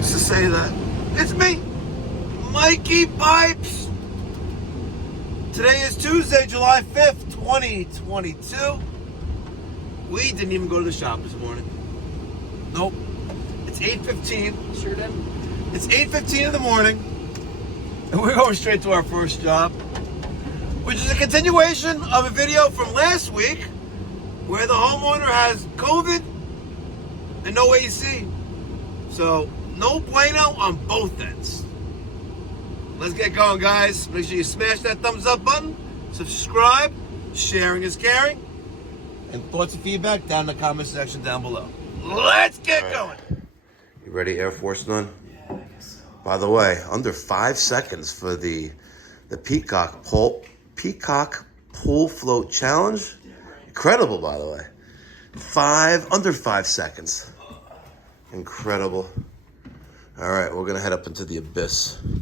hurts to say that. It's me, Mikey Pipes. Today is Tuesday, July 5th, 2022. We didn't even go to the shop this morning. Nope. It's 8:15. Sure did. It's 8:15 in the morning, and we're going straight to our first job, which is a continuation of a video from last week where the homeowner has COVID and no AC. So, no bueno on both ends. Let's get going, guys. Make sure you smash that thumbs up button, subscribe, sharing is caring, and thoughts and feedback down in the comment section down below. Let's get going. You ready, Air Force None? Yeah, I guess so. By the way, under 5 seconds for the Peacock Pool Float Challenge. Incredible, by the way. Under 5 seconds. Incredible. All right, we're gonna head up into the abyss. Oh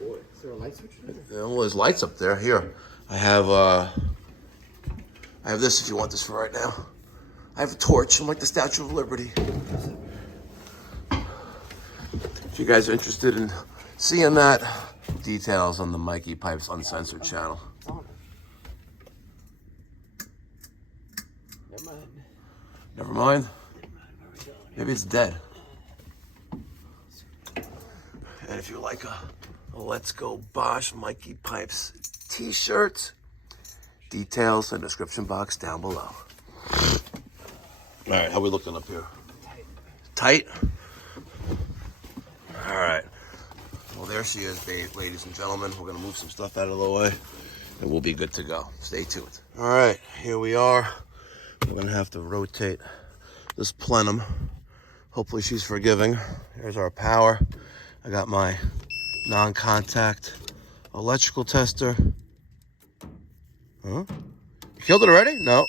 boy, is there a light switch there? Well, there's lights up there. Here, I have this if you want this for right now. I have a torch. I'm like the Statue of Liberty. If you guys are interested in seeing that, details on the Mikey Pipes Uncensored channel. Never mind. Never mind. Where are we going? Maybe it's dead. And if you like a Let's Go Bosch Mikey Pipes t-shirt, details in the description box down below. All right, how we looking up here? Tight? All right. Well, there she is, ladies and gentlemen. We're gonna move some stuff out of the way, and we'll be good to go. Stay tuned. All right, here we are. We're gonna have to rotate this plenum. Hopefully she's forgiving. Here's our power. I got my non-contact electrical tester. Huh? You killed it already? No.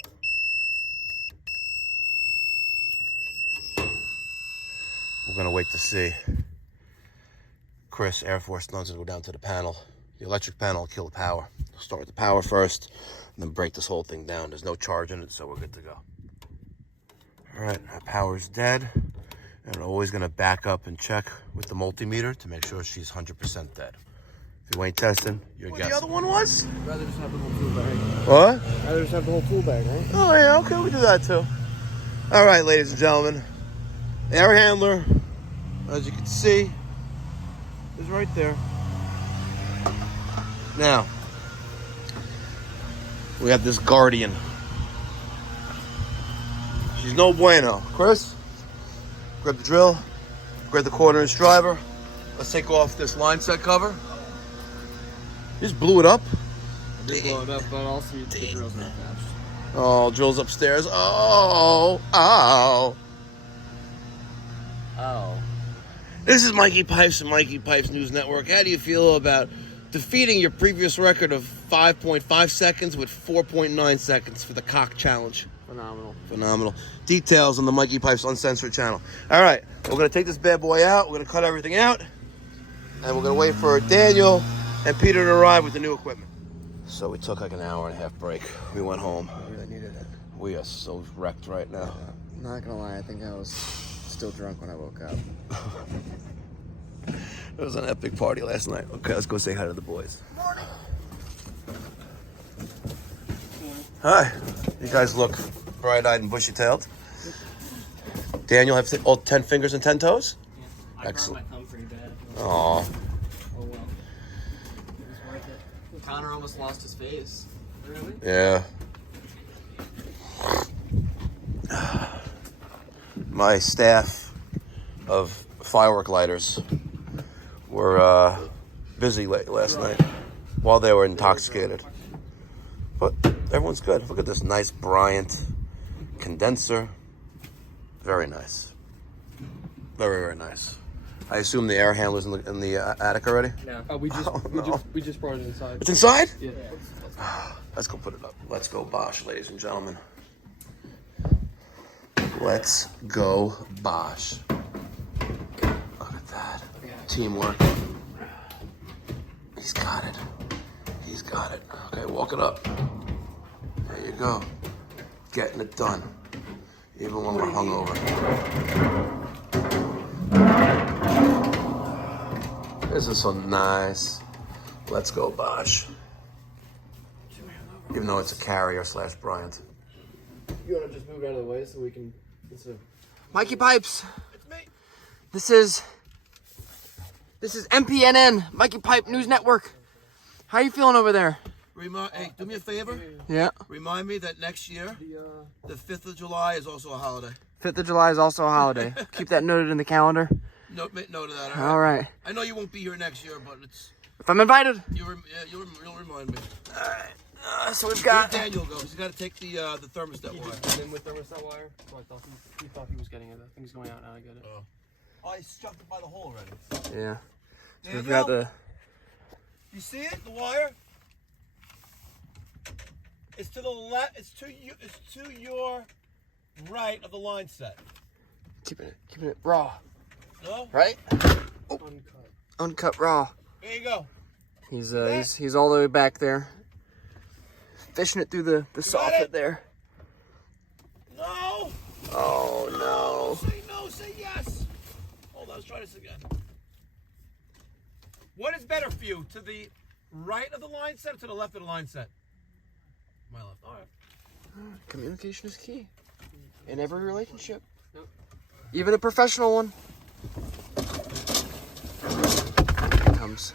We're gonna wait to see. Chris, Air Force None's gonna go down to the panel. The electric panel will kill the power. Start with the power first, and then break this whole thing down. There's no charge in it, so we're good to go. All right, our power's dead. And I'm always gonna back up and check with the multimeter to make sure she's 100% dead. If you ain't testing, you're guessing. The other one was? I'd rather just have the whole tool bag. What? I'd rather just have the whole tool bag, right? Oh yeah, okay, we do that too. All right, ladies and gentlemen, air handler, as you can see, is right there. Now, we have this Guardian. She's no bueno. Chris, grab the drill, grab the 1/4-inch driver. Let's take off this line set cover. You just blew it up. I did blow it up, but also the drill's not attached. Oh, drill's upstairs. Oh. This is Mikey Pipes and Mikey Pipes News Network. How do you feel about defeating your previous record of 5.5 seconds with 4.9 seconds for the cock challenge? Phenomenal. Details on the Mikey Pipes Uncensored channel. All right, we're going to take this bad boy out. We're going to cut everything out. And we're going to wait for Daniel and Peter to arrive with the new equipment. So we took like an 1.5 hour break. We went home. I really needed it. We are so wrecked right now. I'm not gonna lie, I think I was still drunk when I woke up. It was an epic party last night. Okay, let's go say hi to the boys. Morning. Hi. You guys look bright-eyed and bushy-tailed. Daniel, have all 10 fingers and 10 toes? Yeah. Excellent. I burned my thumb pretty bad. Aw. Oh well. It was worth it. Connor almost lost his face. Really? Yeah. My staff of firework lighters were busy late last night while they were intoxicated. But everyone's good. Look at this nice Bryant condenser. Very nice. Very, very nice. I assume the air handler's in the attic already? No. We just brought it inside. It's inside? Yeah. Let's go put it up. Let's go Bosch, ladies and gentlemen. Let's go Bosch. Look at that. Teamwork. He's got it. He's got it. Okay, walk it up. There you go. Getting it done. Even when we're hungover. This is so nice. Let's go, Bosch. Even though it's a Carrier / Bryant. You want to just move out of the way so we can... Mikey Pipes. It's me. This is MPNN, Mikey Pipe News Network. How you feeling over there? Hey, do me a favor. Yeah. Remind me that next year, the 5th of July is also a holiday. 5th of July is also a holiday. Keep that noted in the calendar. Make note of that. All right. I know you won't be here next year, but it's... If I'm invited. You'll remind me. All right. So we've Where got... Daniel goes. He's got to take the thermostat wire. And with thermostat wire? So I thought he thought he was getting it. I think he's going out now. I get it. Oh, he shoved it by the hole already. Yeah. So Daniel, we've got the... You see it? The wire? It's to the left. It's to you. It's to your right of the line set. Keeping it raw. No? Right? Oh. Uncut raw. There you go. He's all the way back there. Fishing it through the soffit there. No. Oh no. Say no. Say yes. Hold on. Let's try this again. What is better for you? To the right of the line set or to the left of the line set? My left. All right. Communication is key in every relationship, even a professional one. Here comes.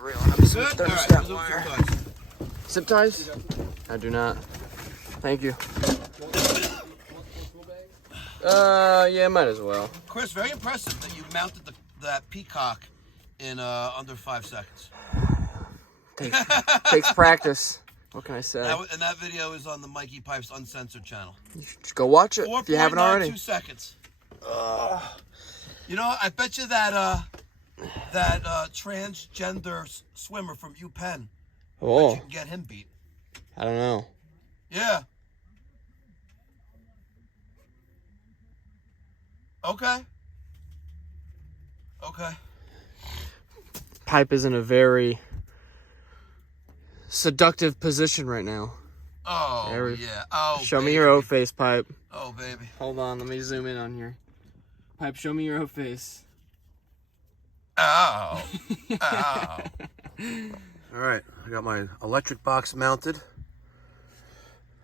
Reeling up some Good. All right. thermostat Those are wire. two ties. Zip ties? I do not. Thank you. Yeah, might as well. Chris, very impressive that you mounted that peacock in under 5 seconds. Takes practice. What can I say? And that video is on the Mikey Pipes Uncensored channel. You should go watch it if you haven't already. 4.92 seconds. You know, I bet you that transgender swimmer from UPenn. Oh, You can get him beat. I don't know. Yeah. Okay. Pipe is in a very seductive position right now. Oh, yeah. Oh, Show me baby. your O face, Pipe. Oh, baby. Hold on, let me zoom in on here. Pipe, show me your O face. Ow. Ow. All right, I got my electric box mounted.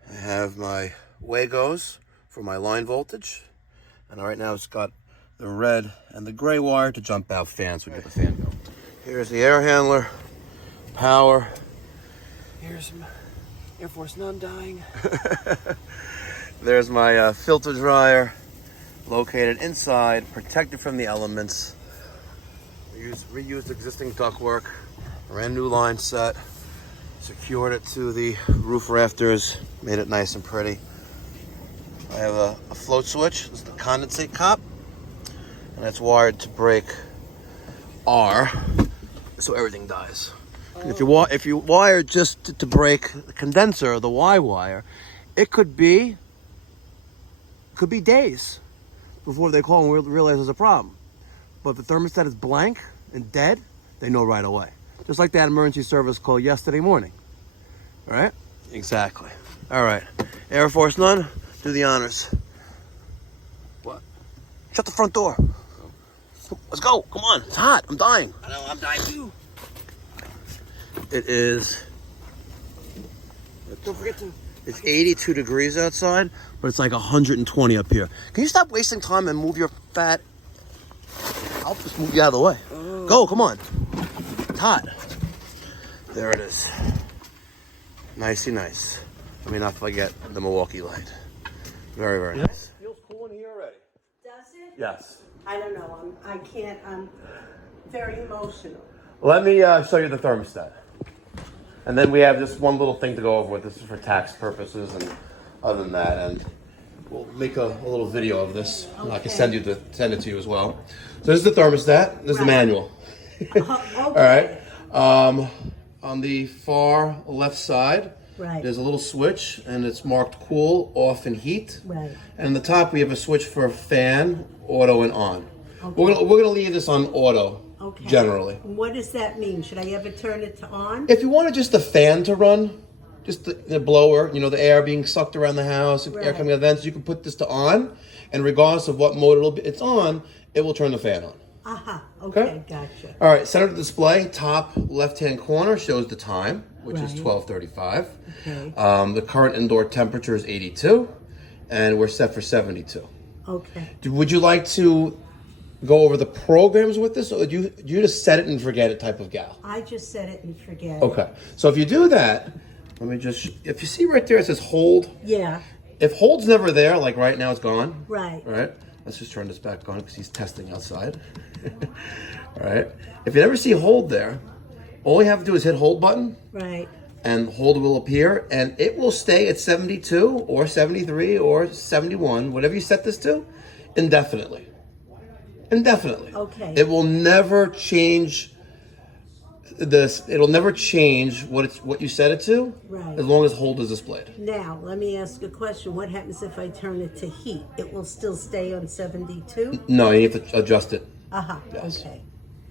I have my Wagos for my line voltage. And right now it's got the red and the gray wire to jump out fan so we get the fan going. Here's the air handler, power. Here's some Air Force None dying. There's my filter dryer located inside, protected from the elements. Reused existing ductwork, brand new line set, secured it to the roof rafters, made it nice and pretty. I have a float switch, this is the condensate cop, and it's wired to break R, so everything dies. And if you wire just to break the condenser, the Y wire, it could be days before they call and realize there's a problem. But if the thermostat is blank and dead, they know right away. Just like that emergency service call yesterday morning. All right? Exactly. All right. Air Force None, do the honors. What? Shut the front door. Let's go. Come on. It's hot. I'm dying. I know. I'm dying too. It is... Don't forget to... It's 82 degrees outside, but it's like 120 up here. Can you stop wasting time and move your fat... I'll just move you out of the way. Go, come on. It's hot. There it is. Nicey nice. Let me not forget the Milwaukee light. Very, very nice. Feels cool in here already. Does it? Yes. I don't know. I'm very emotional. Let me show you the thermostat. And then we have just one little thing to go over with. This is for tax purposes and other than that. And we'll make a little video of this. Okay. I can send it to you as well. So this is the thermostat. This is the manual. Okay. All right. On the far left side, Right. there's a little switch, and it's marked cool, off, and heat. Right. And on the top, we have a switch for fan, auto, and on. Okay. We're gonna leave this on auto. Okay. Generally. What does that mean? Should I ever turn it to on? If you wanted just the fan to run, just the blower, you know, the air being sucked around the house, air coming out of vents. You can put this to on, and regardless of what mode it's on, it will turn the fan on. Okay, gotcha. All right, center of the display, top left-hand corner shows the time, which is 12:35. Okay. The current indoor temperature is 82, and we're set for 72. Okay. Would you like to go over the programs with this, or do you just set it and forget it type of gal? I just set it and forget it. Okay, so if you do that, let me just, if you see right there it says hold. Yeah. If hold's never there, like right now it's gone. Right. All right, let's just turn this back on because he's testing outside. All right, if you never see hold there, all you have to do is hit hold button. Right. And hold will appear, and it will stay at 72 or 73 or 71, whatever you set this to, indefinitely. Indefinitely. Okay. It will never change this. It'll never change what you set it to, Right. as long as hold is displayed. Now, let me ask a question. What happens if I turn it to heat? It will still stay on 72? No, you have to adjust it. Yes. Okay.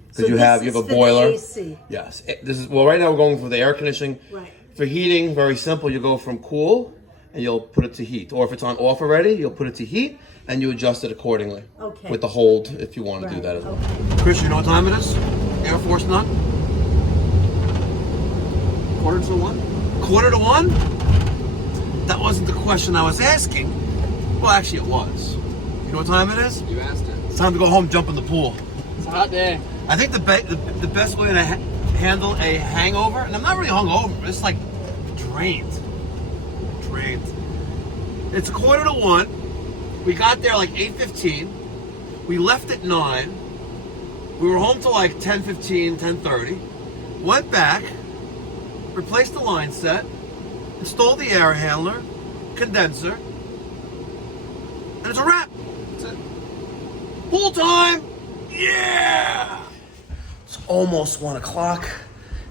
Because you have a boiler. AC. Yes. This is, well, right now we're going for the air conditioning. Right. For heating, very simple. You go from cool and you'll put it to heat. Or if it's on off already, you'll put it to heat and you adjust it accordingly. Okay. With the hold, if you want to do that as well. Okay. Chris, you know what time it is? Air Force None? 1:45. 1:45? That wasn't the question I was asking. Well, actually it was. You know what time it is? You asked it. It's time to go home, jump in the pool. It's a hot day. I think the best way to handle a hangover, and I'm not really hungover, but it's like drained. It's 1:45. We got there like 8:15. We left at 9. We were home till like 10:15, 10:30. Went back, replaced the line set, installed the air handler, condenser, and it's a wrap. That's it. Pool time! Yeah! It's almost 1 o'clock.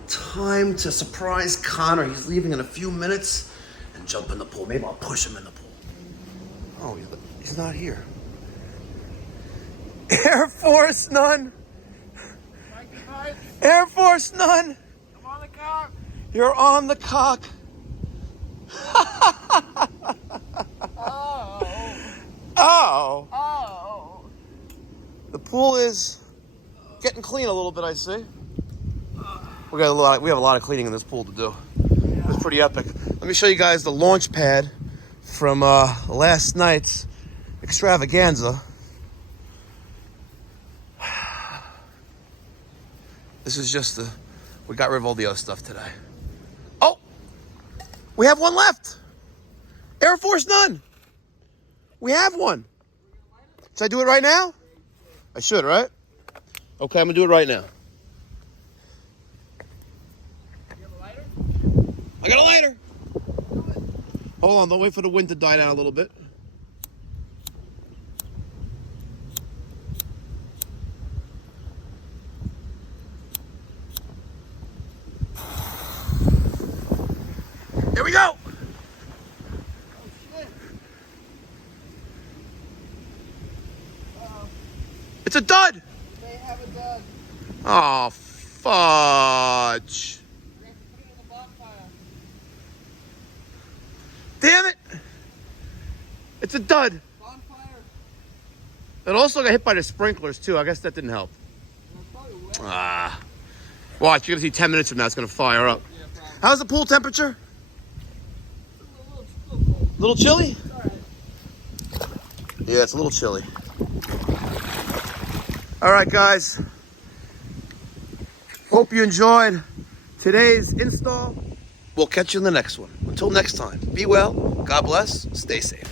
Time to surprise Connor. He's leaving in a few minutes and jump in the pool. Maybe I'll push him in the pool. Oh, he's not here. Air Force None. Mikey Pipes, Air Force None. I'm on the cock. You're on the cock. Oh. The pool is getting clean a little bit, I see. We have a lot of cleaning in this pool to do. It's pretty epic. Let me show you guys the launch pad from last night's extravaganza. This is just we got rid of all the other stuff today. Oh, we have one left. Air Force None. We have one. Should I do it right now? I should, right? Okay, I'm gonna do it right now. You have a lighter? I got a lighter. Hold on, don't wait for the wind to die down a little bit. Here we go. It's a dud. They have a dud. Oh, fudge. We have to put it in the bonfire. Damn it. It's a dud. Bonfire. It also got hit by the sprinklers, too. I guess that didn't help. It's probably wet. Ah. Watch, you're going to see 10 minutes from now. It's going to fire up. Yeah, probably. How's the pool temperature? It's a little cold. A little chilly? It's all right. Yeah, it's a little chilly. All right, guys. Hope you enjoyed today's install. We'll catch you in the next one. Until next time, be well, God bless, stay safe.